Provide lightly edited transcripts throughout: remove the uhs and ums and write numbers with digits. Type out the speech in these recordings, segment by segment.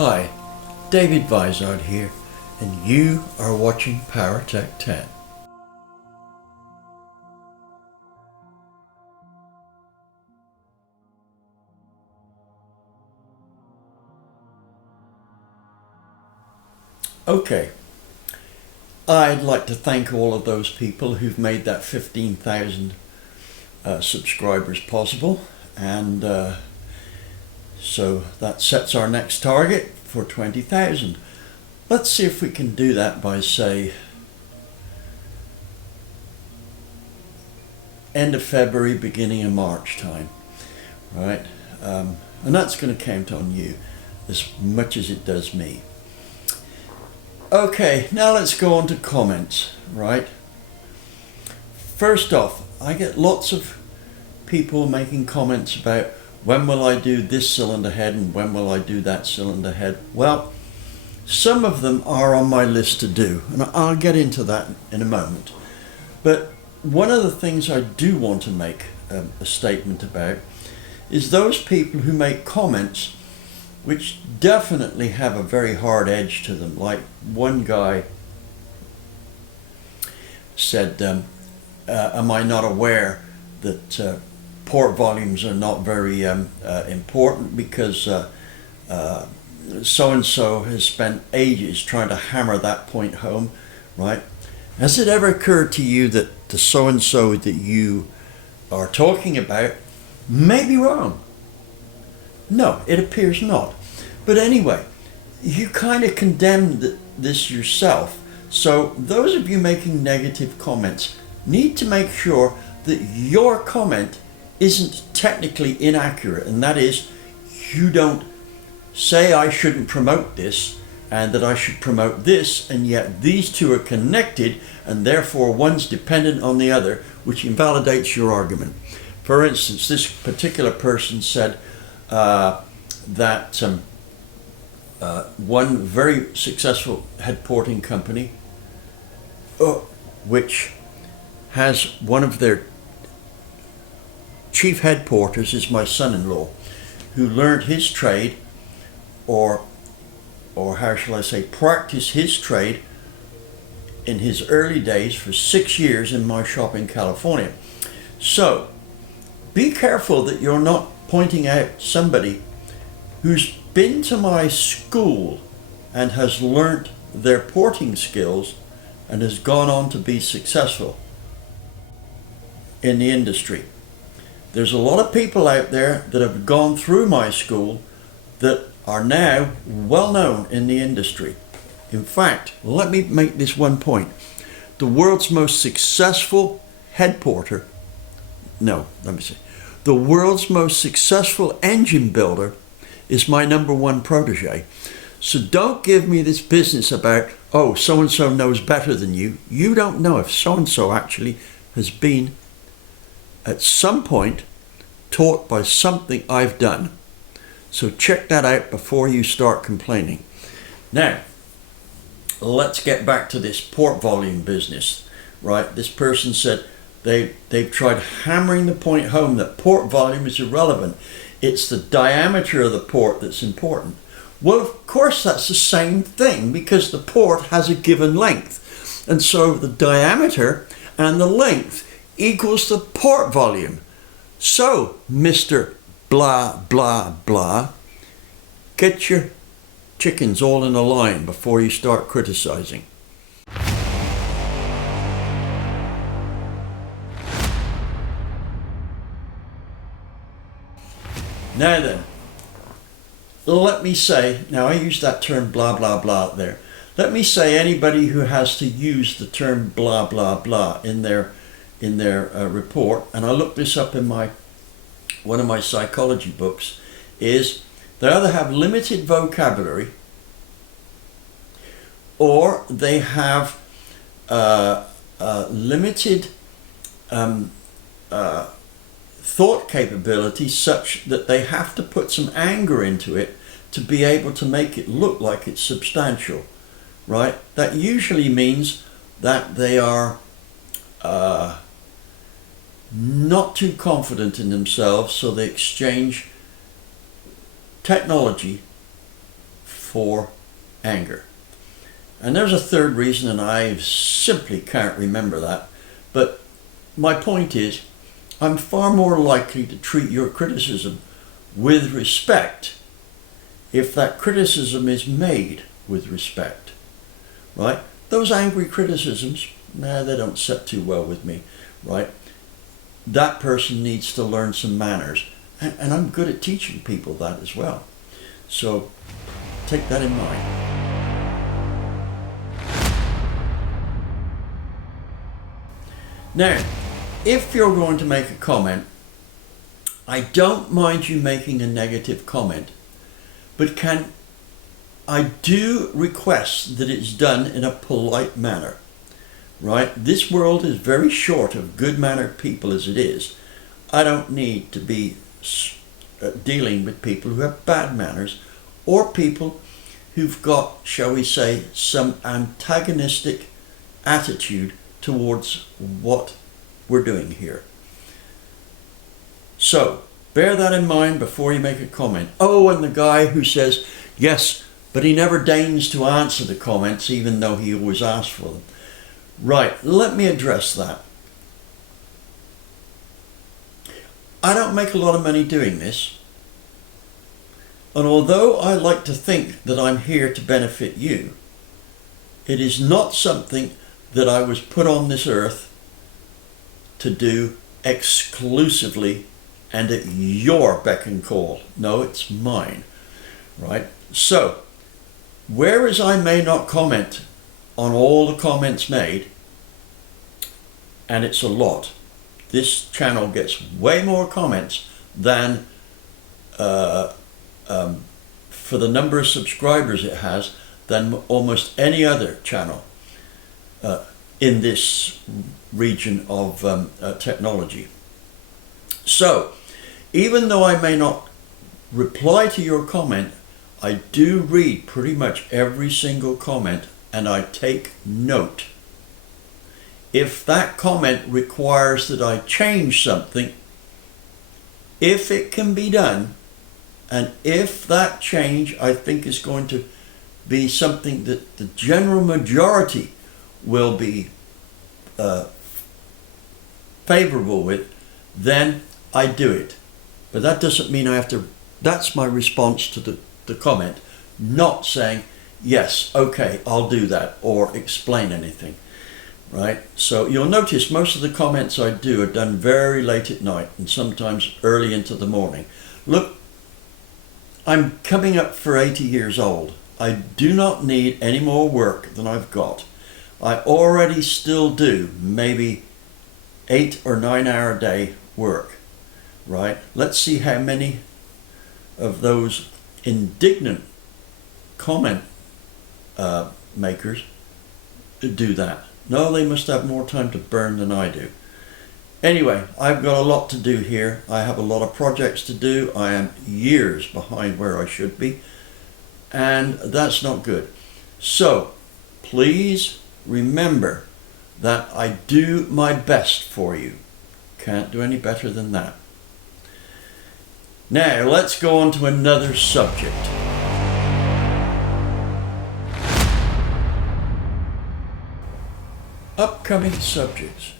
Hi, David Vizard here, and you are watching PowerTec 10. Okay, I'd like to thank all of those people who've made that 15,000 subscribers possible, and so that sets our next target for 20,000. Let's see if we can do that by, say, end of February, beginning of March time, right? And that's going to count on you as much as it does me. Okay, now let's go on to comments, right? First off, I get lots of people making comments about when will I do this cylinder head and when will I do that cylinder head. Well, some of them are on my list to do, and I'll get into that in a moment. But one of the things I do want to make a statement about is those people who make comments which definitely have a very hard edge to them. Like one guy said, am I not aware that port volumes are not very important because so-and-so has spent ages trying to hammer that point home, right? Has it ever occurred to you that the so-and-so that you are talking about may be wrong? No, it appears not. But anyway, you kind of condemned this yourself. So those of you making negative comments need to make sure that your comment isn't technically inaccurate. And that is, you don't say I shouldn't promote this and that I should promote this, and yet these two are connected and therefore one's dependent on the other, which invalidates your argument. For instance, this particular person said that one very successful head porting company, which has one of their chief head porters is my son-in-law, who learned his trade, or how shall I say, practiced his trade in his early days for 6 years in my shop in California. So be careful that you're not pointing out somebody who's been to my school and has learnt their porting skills and has gone on to be successful in the industry. There's a lot of people out there that have gone through my school that are now well known in the industry. In fact, let me make this one point. The world's most successful head porter, the world's most successful engine builder is my #1 protege. So don't give me this business about, oh, so-and-so knows better than you. You don't know if so-and-so actually has been at some point taught by something I've done. So check that out before you start complaining. Now, let's get back to this port volume business, right? This person said they've tried hammering the point home that port volume is irrelevant. It's the diameter of the port that's important. Well, of course, that's the same thing because the port has a given length. And so the diameter and the length equals the port volume. So, Mr. Blah, blah, blah, get your chickens all in a line before you start criticizing. Now then, let me say, now I use that term blah, blah, blah there. Let me say anybody who has to use the term blah, blah, blah in their report, and I looked this up in one of my psychology books, is they either have limited vocabulary or they have limited thought capability such that they have to put some anger into it to be able to make it look like it's substantial, right? That usually means that they are not too confident in themselves, so they exchange technology for anger. And there's a third reason, and I simply can't remember that. But my point is, I'm far more likely to treat your criticism with respect if that criticism is made with respect, right? Those angry criticisms, they don't sit too well with me, right? That person needs to learn some manners. And I'm good at teaching people that as well. So take that in mind. Now, if you're going to make a comment, I don't mind you making a negative comment, but I do request that it's done in a polite manner, right? This world is very short of good-mannered people as it is. I don't need to be dealing with people who have bad manners or people who've got, shall we say, some antagonistic attitude towards what we're doing here. So bear that in mind before you make a comment. Oh, and the guy who says, yes, but he never deigns to answer the comments even though he always asks for them. Right, let me address that. I don't make a lot of money doing this. And although I like to think that I'm here to benefit you, it is not something that I was put on this earth to do exclusively and at your beck and call. No, it's mine, right? So, whereas I may not comment on all the comments made, and it's a lot, this channel gets way more comments than for the number of subscribers it has than almost any other channel in this region of technology. So, even though I may not reply to your comment, I do read pretty much every single comment and I take note. If that comment requires that I change something, if it can be done, and if that change I think is going to be something that the general majority will be favorable with, then I do it. But that doesn't mean I have to, that's my response to the comment, not saying, yes, okay, I'll do that, or explain anything, right? So you'll notice most of the comments I do are done very late at night and sometimes early into the morning. Look, I'm coming up for 80 years old. I do not need any more work than I've got. I already still do maybe 8 or 9 hour a day work, right? Let's see how many of those indignant comment makers do that. No, they must have more time to burn than I do. Anyway, I've got a lot to do here. I have a lot of projects to do. I am years behind where I should be, and that's not good. So please remember that I do my best for you. Can't do any better than that. Now let's go on to another subject. Upcoming subjects.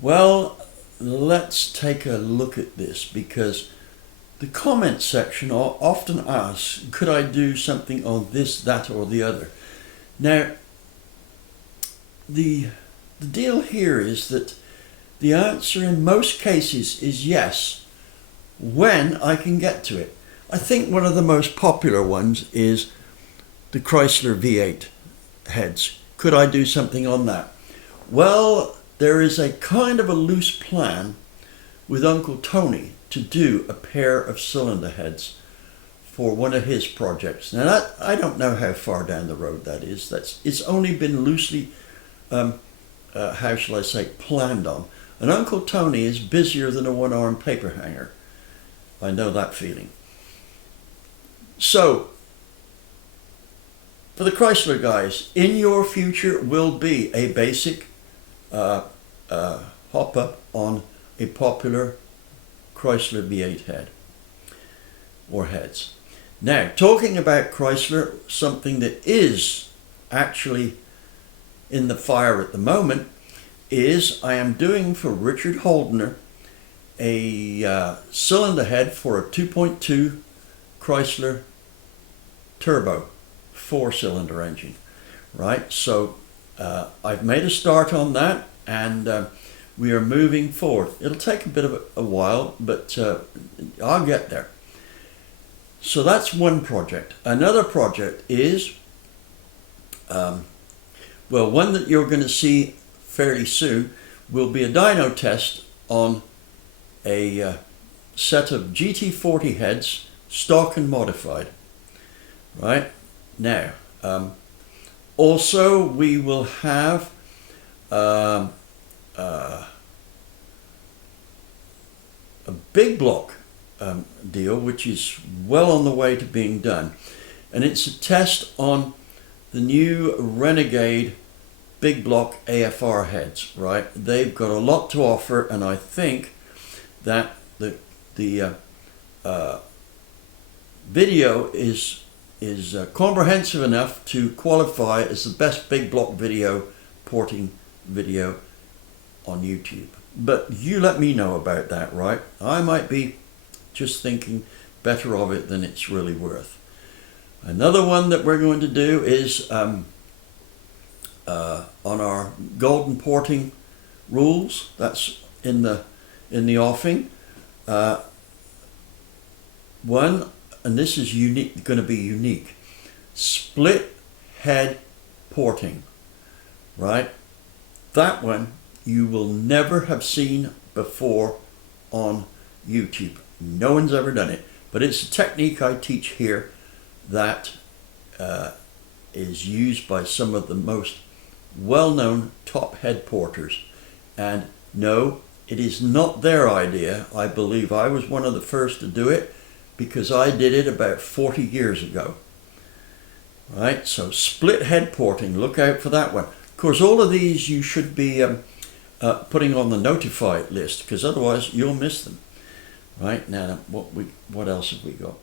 Well, let's take a look at this, because the comment section often asks, could I do something on this, that, or the other? Now, the deal here is that the answer in most cases is yes, when I can get to it. I think one of the most popular ones is the Chrysler V8 Heads. Could I do something on that? Well, there is a kind of a loose plan with Uncle Tony to do a pair of cylinder heads for one of his projects. Now that, I don't know how far down the road that is. It's only been loosely, how shall I say, planned on. And Uncle Tony is busier than a one-armed paper hanger. I know that feeling. So, for the Chrysler guys, in your future will be a basic hop-up on a popular Chrysler V8 head or heads. Now, talking about Chrysler, something that is actually in the fire at the moment is I am doing for Richard Holdner a cylinder head for a 2.2 Chrysler turbo 4-cylinder engine, right? So I've made a start on that, and we are moving forward. It'll take a bit of a while, but I'll get there. So that's one project. Another project is, well, one that you're going to see fairly soon will be a dyno test on a set of GT40 heads, stock and modified. Right now, also we will have a big block deal, which is well on the way to being done, and it's a test on the new Renegade big block AFR heads. Right, they've got a lot to offer, and I think that the video is comprehensive enough to qualify as the best big block video porting video on YouTube. But you let me know about that, right? I might be just thinking better of it than it's really worth. Another one that we're going to do is on our golden porting rules. That's in the offing. One, and this is unique, going to be unique, split head porting, right? That one you will never have seen before on YouTube. No one's ever done it, but it's a technique I teach here that is used by some of the most well-known top head porters. And no, it is not their idea. I believe I was one of the first to do it because I did it about 40 years ago. Right, so split head porting, look out for that one. Of course, all of these you should be putting on the notified list, because otherwise you'll miss them. Right, now what else have we got?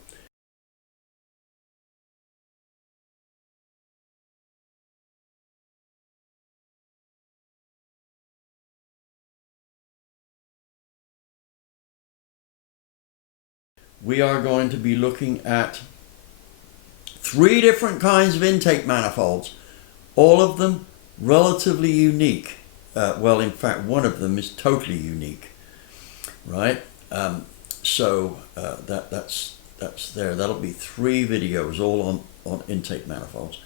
We are going to be looking at 3 different kinds of intake manifolds, all of them relatively unique. Well, in fact, one of them is totally unique, right? So that's there. That'll be 3 videos all on intake manifolds.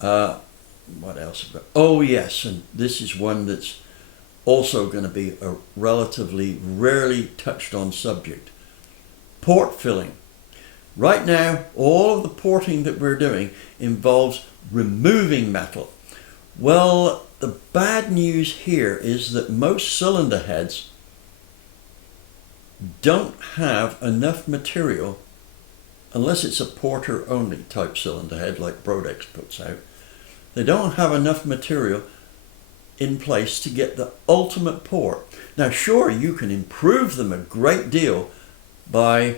What else have we got? Oh yes, and this is one that's also going to be a relatively rarely touched on subject. Port filling. Right now, all of the porting that we're doing involves removing metal. Well, the bad news here is that most cylinder heads don't have enough material, unless it's a porter only type cylinder head like Brodex puts out. They don't have enough material in place to get the ultimate port. Now sure, you can improve them a great deal by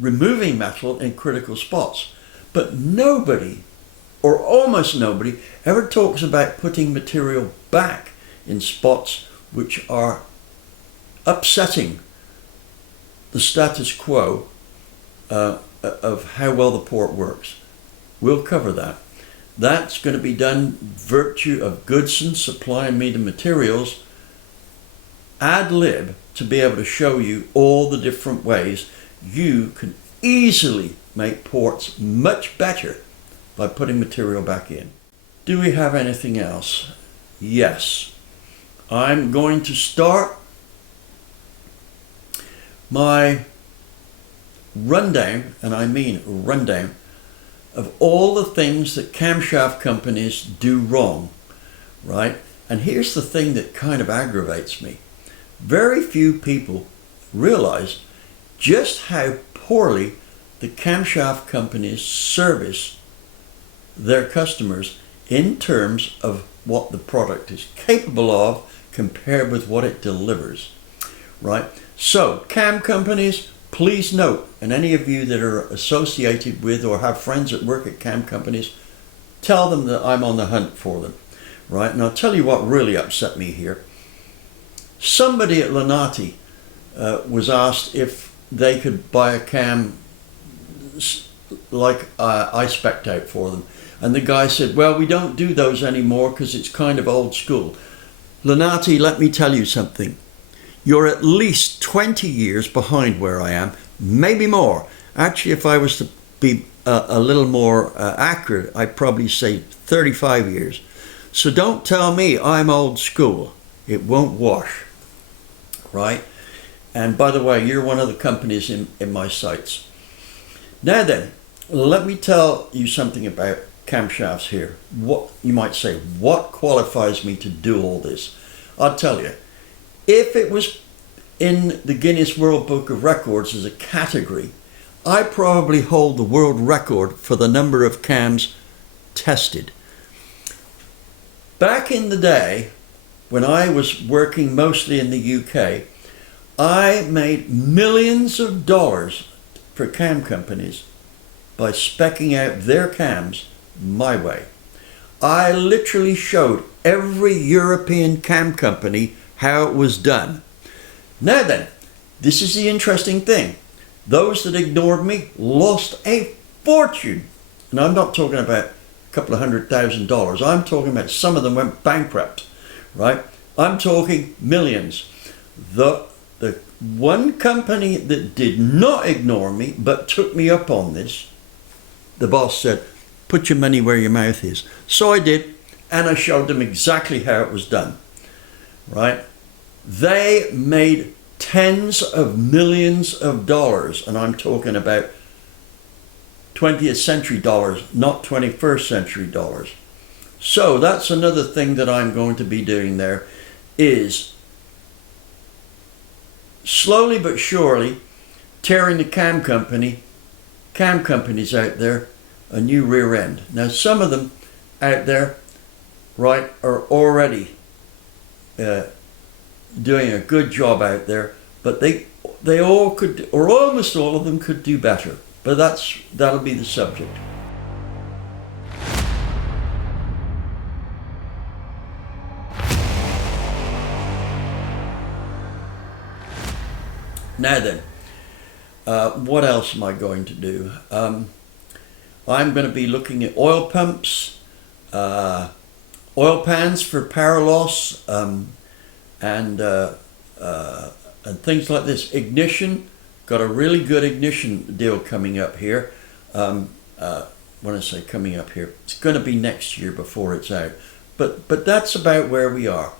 removing metal in critical spots, but nobody, or almost nobody, ever talks about putting material back in spots which are upsetting the status quo of how well the port works. We'll cover that. That's going to be done virtue of Goodson supplying me the materials ad lib to be able to show you all the different ways you can easily make ports much better by putting material back in. Do we have anything else? Yes. I'm going to start my rundown, and I mean rundown, of all the things that camshaft companies do wrong, right? And here's the thing that kind of aggravates me. Very few people realize just how poorly the camshaft companies service their customers in terms of what the product is capable of compared with what it delivers, right? So cam companies, please note, and any of you that are associated with or have friends that work at cam companies, tell them that I'm on the hunt for them, right? And I'll tell you what really upset me here. Somebody at Lenati was asked if they could buy a cam like I spec'd out for them. And the guy said, well, we don't do those anymore because it's kind of old school. Lenati, let me tell you something. You're at least 20 years behind where I am, maybe more. Actually, if I was to be a little more accurate, I'd probably say 35 years. So don't tell me I'm old school. It won't wash, right? And by the way, you're one of the companies in my sights. Now then, let me tell you something about camshafts here. What you might say, what qualifies me to do all this? I'll tell you. If it was in the Guinness World Book of Records as a category, I probably hold the world record for the number of cams tested. Back in the day, when I was working mostly in the UK, I made millions of dollars for cam companies by speccing out their cams my way. I literally showed every European cam company how it was done. Now then, this is the interesting thing. Those that ignored me lost a fortune. And I'm not talking about a couple of $100,000. I'm talking about some of them went bankrupt, right? I'm talking millions. The one company that did not ignore me but took me up on this, the boss said, put your money where your mouth is. So I did, and I showed them exactly how it was done, right? They made tens of millions of dollars, and I'm talking about 20th century dollars, not 21st century dollars. So that's another thing that I'm going to be doing there, is slowly but surely tearing the cam companies out there a new rear end. Now some of them out there, right, are already doing a good job out there, but they all could, or almost all of them could do better. But that'll be the subject. Now then, what else am I going to do? I'm going to be looking at oil pumps, oil pans for power loss, and things like this. Ignition, got a really good ignition deal coming up here. When I say coming up here, it's going to be next year before it's out. But that's about where we are.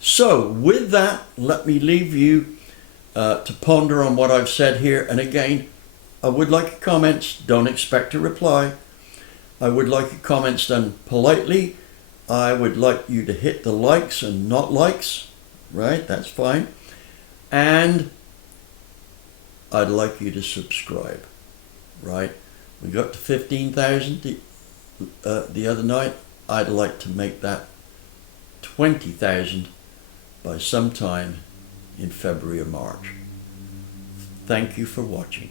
So with that, let me leave you to ponder on what I've said here. And again, I would like your comments. Don't expect a reply. I would like your comments done politely. I would like you to hit the likes and not likes, right? That's fine. And I'd like you to subscribe, right? We got to 15,000 the other night. I'd like to make that 20,000 by sometime in February or March. Thank you for watching.